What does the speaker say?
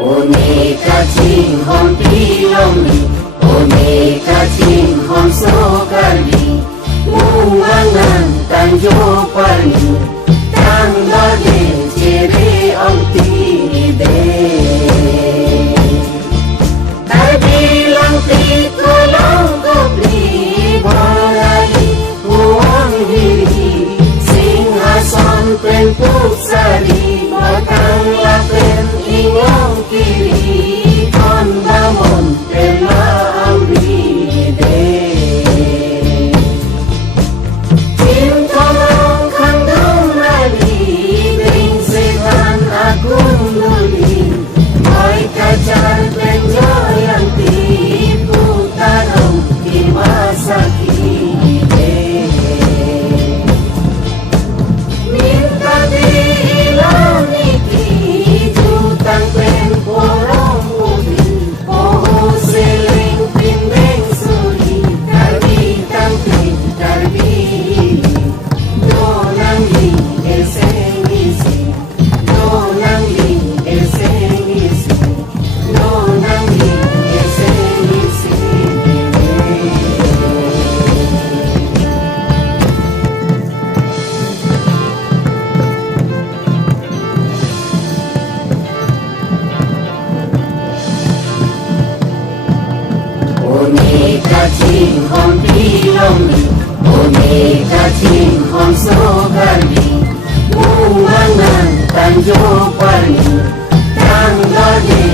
Oneka ting hom pilomli, oneka ting hom sokarli, muangan tanjo parli, tang lode cere omti de. Tar bilang pikolong kopli barali, uang hiri, singhason pen puksari, batang lapen ingong kiri, kon bangun pela ambide. Tim tolong kandung rali, bing setan agung luli, boy kacar penjoyanti, putarong di masa kini. Minta diilang niki, jutang pen porong ubi, poho seling pindeng suri, karbi tangti karbi hili, donang li eseng isi, donang li eseng isi, donang li eseng isi. Oneka ting hom pilomli, oneka ting hom sokarli, muangan tanjo parli, tang lode